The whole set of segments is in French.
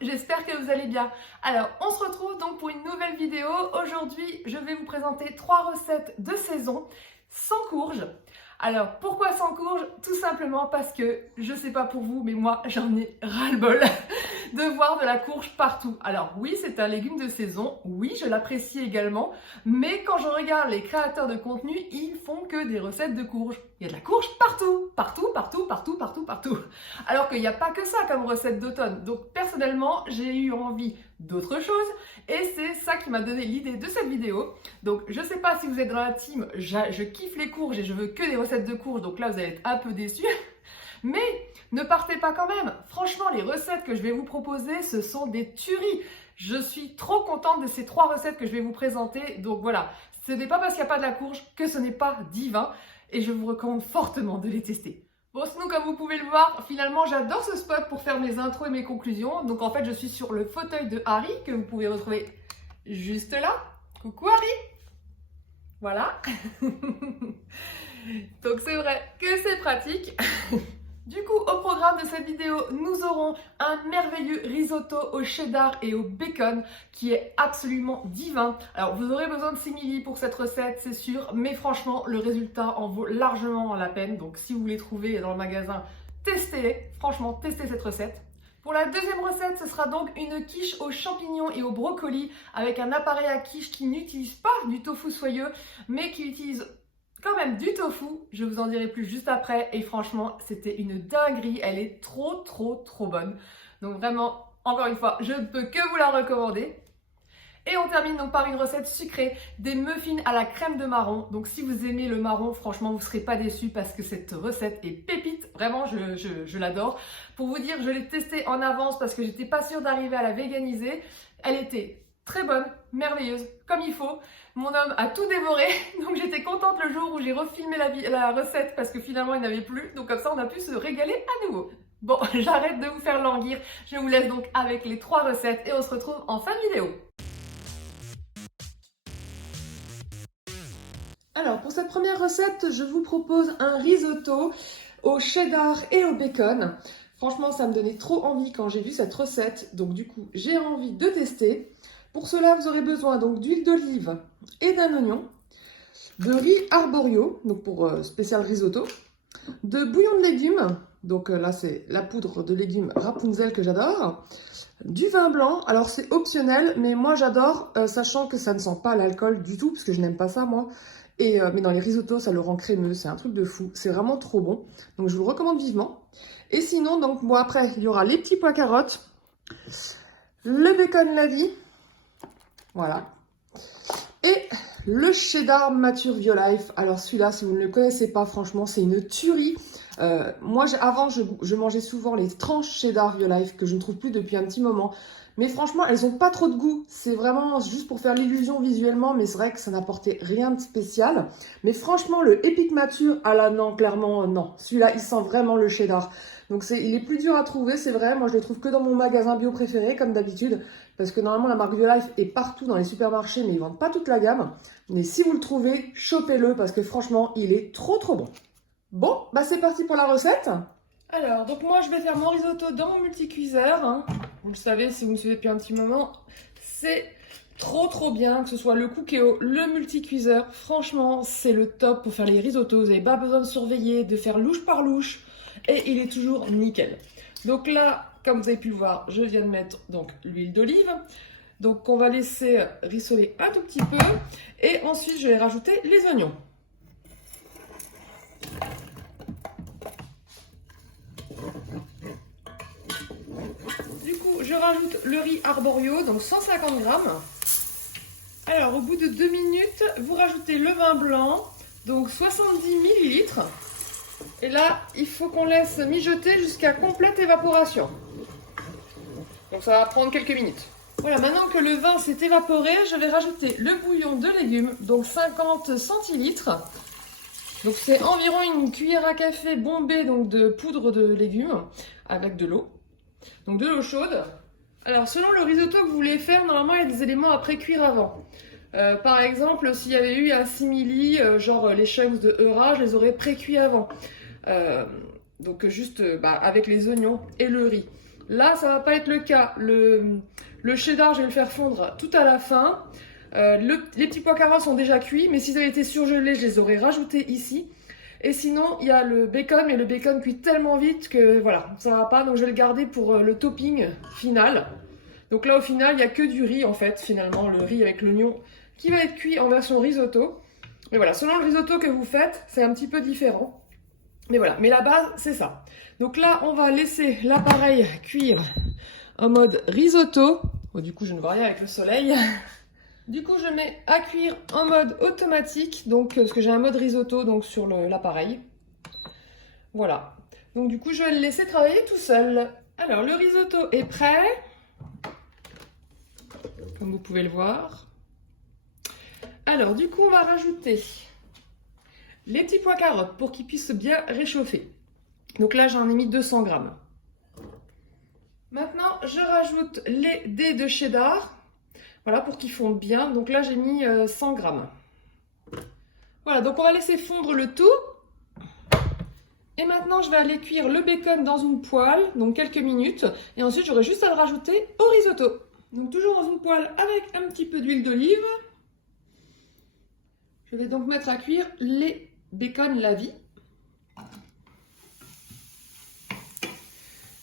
J'espère que vous allez bien. Alors, on se retrouve donc pour une nouvelle vidéo. Aujourd'hui, je vais vous présenter 3 recettes de saison sans courge. Alors, pourquoi sans courge? Tout simplement parce que, je sais pas pour vous, mais moi, j'en ai ras-le-bol de voir de la courge partout. Alors oui, c'est un légume de saison, oui, je l'apprécie également, mais quand je regarde les créateurs de contenu, ils font que des recettes de courge. Il y a de la courge partout, partout, partout, partout, partout, partout. Alors qu'il n'y a pas que ça comme recette d'automne. Donc personnellement, j'ai eu envie d'autre chose et c'est ça qui m'a donné l'idée de cette vidéo. Donc je sais pas si vous êtes dans la team, je kiffe les courges et je veux que des recettes de courges, donc là vous allez être un peu déçus. Mais ne partez pas quand même. Franchement, les recettes que je vais vous proposer, ce sont des tueries. Je suis trop contente de ces 3 recettes que je vais vous présenter. Donc voilà, ce n'est pas parce qu'il n'y a pas de la courge que ce n'est pas divin. Et je vous recommande fortement de les tester. Bon, sinon, comme vous pouvez le voir, finalement, j'adore ce spot pour faire mes intros et mes conclusions. Donc en fait, je suis sur le fauteuil de Harry, que vous pouvez retrouver juste là. Coucou Harry! Voilà. Donc c'est vrai que c'est pratique. Du coup, au programme de cette vidéo, nous aurons un merveilleux risotto au cheddar et au bacon qui est absolument divin. Alors, vous aurez besoin de simili pour cette recette, c'est sûr, mais franchement, le résultat en vaut largement la peine. Donc, si vous voulez trouver dans le magasin, testez-les. Franchement, testez cette recette. Pour la deuxième recette, ce sera donc une quiche aux champignons et au brocoli avec un appareil à quiche qui n'utilise pas du tofu soyeux, mais qui utilise quand même du tofu. Je vous en dirai plus juste après et franchement, c'était une dinguerie. Elle est trop, trop, trop bonne. Donc vraiment, encore une fois, je ne peux que vous la recommander. Et on termine donc par une recette sucrée, des muffins à la crème de marron. Donc si vous aimez le marron, franchement, vous ne serez pas déçus parce que cette recette est pépite. Vraiment, je l'adore. Pour vous dire, je l'ai testée en avance parce que j'étais pas sûre d'arriver à la véganiser. Elle était très bonne, merveilleuse, comme il faut. Mon homme a tout dévoré, donc j'étais contente le jour où j'ai refilmé la recette parce que finalement il n'avait plus. Donc comme ça, on a pu se régaler à nouveau. Bon, j'arrête de vous faire languir. Je vous laisse donc avec les 3 recettes et on se retrouve en fin de vidéo. Alors, pour cette première recette, je vous propose un risotto au cheddar et au bacon. Franchement, ça me donnait trop envie quand j'ai vu cette recette, donc du coup, j'ai envie de tester. Pour cela, vous aurez besoin donc d'huile d'olive et d'un oignon, de riz arborio, donc pour spécial risotto, de bouillon de légumes, donc là c'est la poudre de légumes Rapunzel que j'adore, du vin blanc, alors c'est optionnel, mais moi j'adore, sachant que ça ne sent pas l'alcool du tout, parce que je n'aime pas ça moi. Mais dans les risottos, ça le rend crémeux, c'est un truc de fou, c'est vraiment trop bon. Donc je vous le recommande vivement. Et sinon, donc bon après, il y aura les petits pois carottes, le bacon la vie, voilà. Et le cheddar mature Violife. Alors celui-là, si vous ne le connaissez pas, franchement, c'est une tuerie. Moi, avant, je mangeais souvent les tranches cheddar Violife que je ne trouve plus depuis un petit moment. Mais franchement, elles n'ont pas trop de goût. C'est vraiment juste pour faire l'illusion visuellement, mais c'est vrai que ça n'apportait rien de spécial. Mais franchement, le Epic Mature, ah là non, clairement non. Celui-là, il sent vraiment le cheddar. Donc il est plus dur à trouver, c'est vrai. Moi, je le trouve que dans mon magasin bio préféré, comme d'habitude. Parce que normalement, la marque Violife est partout dans les supermarchés, mais ils vendent pas toute la gamme. Mais si vous le trouvez, chopez-le parce que franchement, il est trop trop bon. Bon, bah c'est parti pour la recette. Alors, donc moi, je vais faire mon risotto dans mon multicuiseur. Hein. Vous le savez, si vous me suivez depuis un petit moment, c'est trop trop bien, que ce soit le Cookéo, le multicuiseur. Franchement, c'est le top pour faire les risottos. Vous n'avez pas besoin de surveiller, de faire louche par louche. Et il est toujours nickel. Donc là, comme vous avez pu le voir, je viens de mettre donc l'huile d'olive. Donc on va laisser rissoler un tout petit peu. Et ensuite, je vais rajouter les oignons. Du coup, je rajoute le riz arborio, donc 150 grammes. Alors, au bout de 2 minutes, vous rajoutez le vin blanc, donc 70 millilitres. Et là, il faut qu'on laisse mijoter jusqu'à complète évaporation. Donc ça va prendre quelques minutes. Voilà, maintenant que le vin s'est évaporé, je vais rajouter le bouillon de légumes, donc 50 centilitres. Donc c'est environ une cuillère à café bombée donc de poudre de légumes avec de l'eau. Donc de l'eau chaude. Alors selon le risotto que vous voulez faire, normalement il y a des éléments à pré-cuire avant. Par exemple, s'il y avait eu un simili, genre les chunks de Eura, je les aurais pré-cuits avant. Donc juste avec les oignons et le riz. Là, ça va pas être le cas. Le cheddar, je vais le faire fondre tout à la fin. Les petits pois carottes sont déjà cuits, mais s'ils avaient été surgelés, je les aurais rajoutés ici. Et sinon, il y a le bacon, mais le bacon cuit tellement vite que voilà, ça va pas. Donc je vais le garder pour le topping final. Donc là, au final, il n'y a que du riz en fait, finalement, le riz avec l'oignon qui va être cuit en version risotto. Mais voilà, selon le risotto que vous faites, c'est un petit peu différent. Mais voilà, mais la base, c'est ça. Donc là, on va laisser l'appareil cuire en mode risotto. Oh, du coup, je ne vois rien avec le soleil. Du coup, je mets à cuire en mode automatique, donc parce que j'ai un mode risotto donc sur l'appareil. Voilà. Donc du coup, je vais le laisser travailler tout seul. Alors, le risotto est prêt, comme vous pouvez le voir. Alors, du coup, on va rajouter les petits pois carottes pour qu'ils puissent bien réchauffer. Donc là, j'en ai mis 200 grammes. Maintenant, je rajoute les dés de cheddar. Voilà, pour qu'ils fondent bien. Donc là, j'ai mis 100 grammes. Voilà, donc on va laisser fondre le tout. Et maintenant, je vais aller cuire le bacon dans une poêle, donc quelques minutes. Et ensuite, j'aurai juste à le rajouter au risotto. Donc toujours dans une poêle avec un petit peu d'huile d'olive. Je vais donc mettre à cuire les bacon la vie.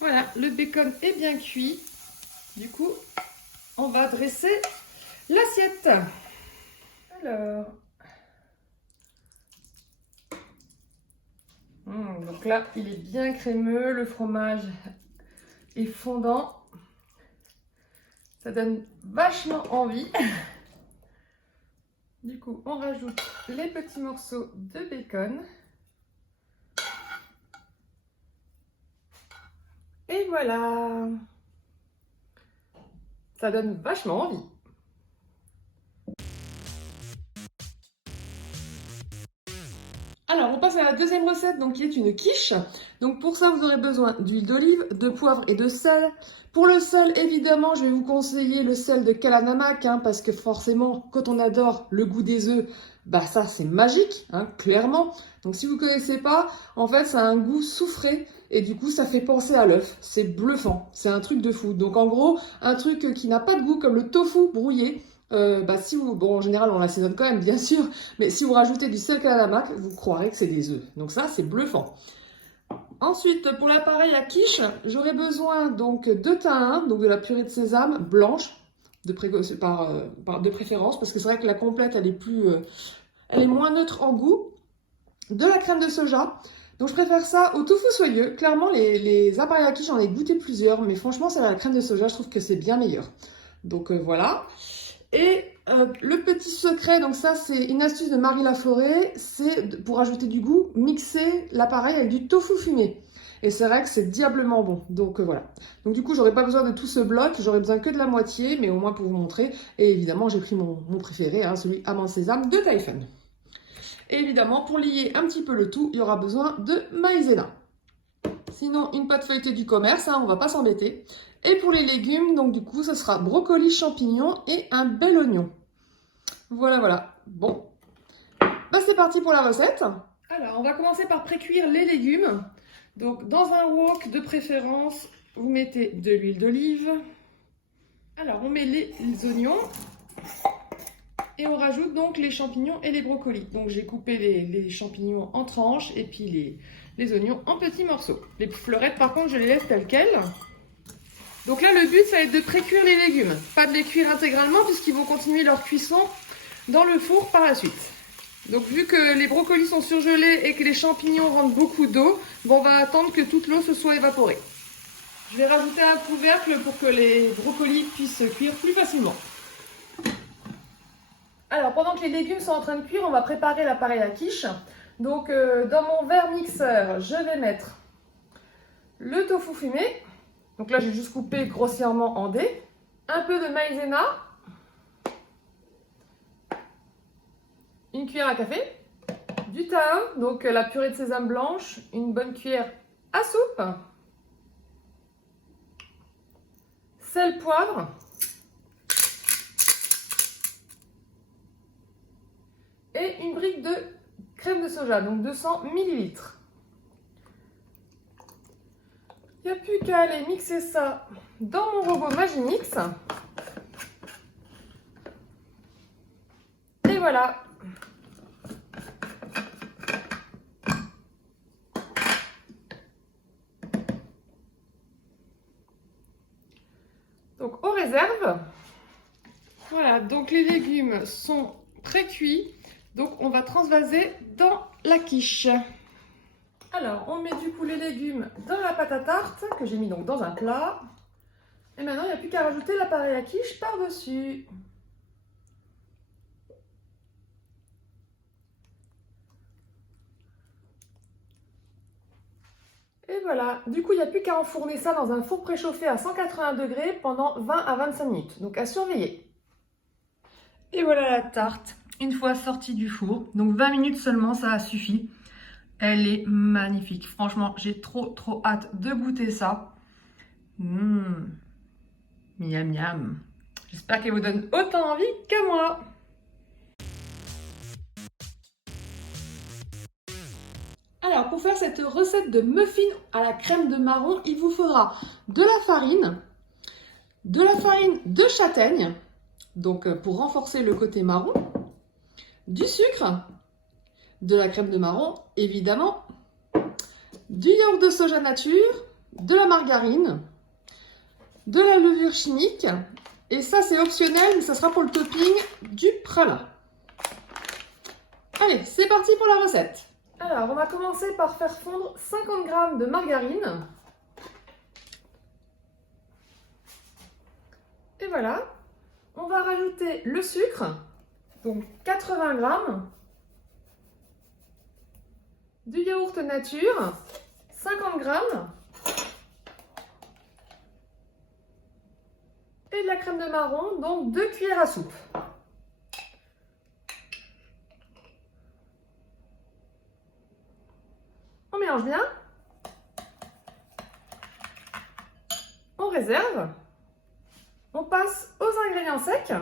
Voilà, le bacon est bien cuit. Du coup, on va dresser l'assiette. Alors, donc là, il est bien crémeux, le fromage est fondant. Ça donne vachement envie. Du coup, on rajoute les petits morceaux de bacon. Et voilà. Ça donne vachement envie. Alors, on passe à la deuxième recette, donc qui est une quiche. Donc pour ça, vous aurez besoin d'huile d'olive, de poivre et de sel. Pour le sel, évidemment, je vais vous conseiller le sel de Kalanamak, parce que forcément, quand on adore le goût des œufs, ça c'est magique, clairement. Donc si vous ne connaissez pas, en fait, ça a un goût soufré et du coup, ça fait penser à l'œuf. C'est bluffant, c'est un truc de fou. Donc en gros, un truc qui n'a pas de goût comme le tofu brouillé. Si vous, bon, en général, on l'assaisonne quand même, bien sûr, mais si vous rajoutez du sel Kalanamak, vous croirez que c'est des œufs. Donc ça, c'est bluffant. Ensuite, pour l'appareil à quiche, j'aurai besoin donc de thym, donc de la purée de sésame blanche, de préférence, parce que c'est vrai que la complète, elle est moins neutre en goût, de la crème de soja. Donc je préfère ça au tofu soyeux. Clairement, les appareils à quiche, j'en ai goûté plusieurs, mais franchement, c'est la crème de soja, je trouve que c'est bien meilleur. Donc voilà. Et le petit secret, donc ça c'est une astuce de Marie Laforêt, c'est pour ajouter du goût, mixer l'appareil avec du tofu fumé. Et c'est vrai que c'est diablement bon, donc voilà. Donc du coup, j'aurais pas besoin de tout ce bloc, j'aurais besoin que de la moitié, mais au moins pour vous montrer. Et évidemment, j'ai pris mon préféré, celui amande sésame de Typhon. Et évidemment, pour lier un petit peu le tout, il y aura besoin de maïzena. Sinon, une pâte feuilletée du commerce, on va pas s'embêter. Et pour les légumes, donc du coup, ce sera brocoli, champignons et un bel oignon. Voilà, voilà. Bon, c'est parti pour la recette. Alors, on va commencer par pré-cuire les légumes. Donc, dans un wok de préférence, vous mettez de l'huile d'olive. Alors, on met les oignons. Et on rajoute donc les champignons et les brocolis. Donc, j'ai coupé les champignons en tranches et puis les oignons en petits morceaux. Les fleurettes, par contre, je les laisse telles quelles. Donc là, le but, ça va être de pré-cuire les légumes. Pas de les cuire intégralement puisqu'ils vont continuer leur cuisson dans le four par la suite. Donc vu que les brocolis sont surgelés et que les champignons rendent beaucoup d'eau, on va attendre que toute l'eau se soit évaporée. Je vais rajouter un couvercle pour que les brocolis puissent cuire plus facilement. Alors pendant que les légumes sont en train de cuire, on va préparer l'appareil à quiche. Donc dans mon verre mixeur, je vais mettre le tofu fumé. Donc là, j'ai juste coupé grossièrement en dés. Un peu de maïzena. Une cuillère à café. Du thym, donc la purée de sésame blanche. Une bonne cuillère à soupe. Sel, poivre. Et une brique de crème de soja, donc 200 ml. Il n'y a plus qu'à aller mixer ça dans mon robot Magimix. Et voilà. Donc on réserve. Voilà, donc les légumes sont pré-cuits. Donc on va transvaser dans la quiche. Alors on met du coup les légumes dans la pâte à tarte que j'ai mis donc dans un plat. Et maintenant il n'y a plus qu'à rajouter l'appareil à quiche par-dessus. Et voilà, du coup il n'y a plus qu'à enfourner ça dans un four préchauffé à 180 degrés pendant 20 à 25 minutes. Donc à surveiller. Et voilà la tarte, une fois sortie du four. Donc 20 minutes seulement, ça a suffi. Elle est magnifique. Franchement, j'ai trop hâte de goûter ça. Miam miam. J'espère qu'elle vous donne autant envie qu'à moi. Alors, pour faire cette recette de muffins à la crème de marron, il vous faudra de la farine de châtaigne, donc pour renforcer le côté marron, du sucre, de la crème de marron, évidemment, du yaourt de soja nature, de la margarine, de la levure chimique, et ça c'est optionnel, mais ça sera pour le topping du pralin. Allez, c'est parti pour la recette. Alors, on va commencer par faire fondre 50 g de margarine. Et voilà, on va rajouter le sucre, donc 80 g, du yaourt nature, 50 g, et de la crème de marron, donc 2 cuillères à soupe. On mélange bien, on réserve, on passe aux ingrédients secs,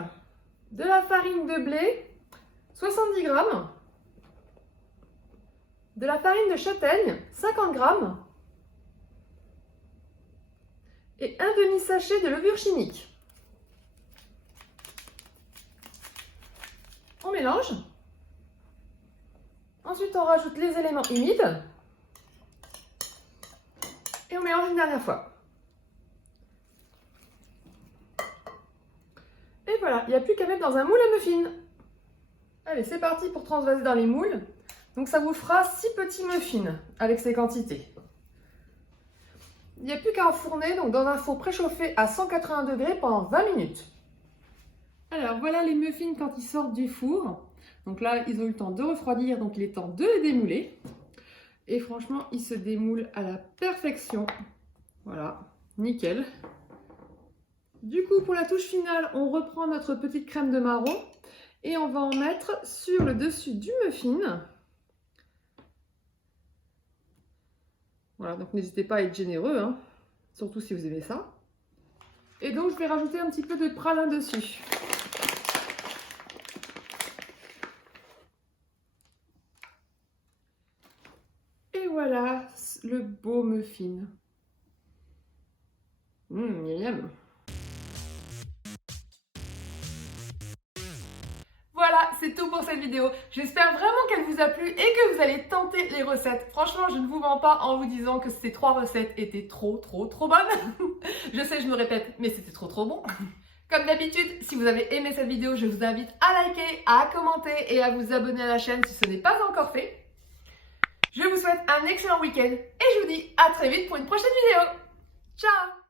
de la farine de blé, 70 g, de la farine de châtaigne, 50 g, et un demi-sachet de levure chimique. On mélange. Ensuite, on rajoute les éléments humides. Et on mélange une dernière fois. Et voilà, il n'y a plus qu'à mettre dans un moule à muffins. Allez, c'est parti pour transvaser dans les moules. Donc ça vous fera 6 petits muffins avec ces quantités. Il n'y a plus qu'à enfourner donc dans un four préchauffé à 180 degrés pendant 20 minutes. Alors voilà les muffins quand ils sortent du four. Donc là, ils ont eu le temps de refroidir, donc il est temps de les démouler. Et franchement, ils se démoulent à la perfection. Voilà, nickel. Du coup, pour la touche finale, on reprend notre petite crème de marron et on va en mettre sur le dessus du muffin. Voilà, donc n'hésitez pas à être généreux, hein, surtout si vous aimez ça. Et donc, je vais rajouter un petit peu de pralin dessus. Et voilà le beau muffin. Miam. Voilà, c'est tout pour cette vidéo. J'espère vraiment qu'elle vous a plu et que vous allez tenter les recettes. Franchement, je ne vous mens pas en vous disant que ces 3 recettes étaient trop bonnes. Je sais, je me répète, mais c'était trop bon. Comme d'habitude, si vous avez aimé cette vidéo, je vous invite à liker, à commenter et à vous abonner à la chaîne si ce n'est pas encore fait. Je vous souhaite un excellent week-end et je vous dis à très vite pour une prochaine vidéo. Ciao!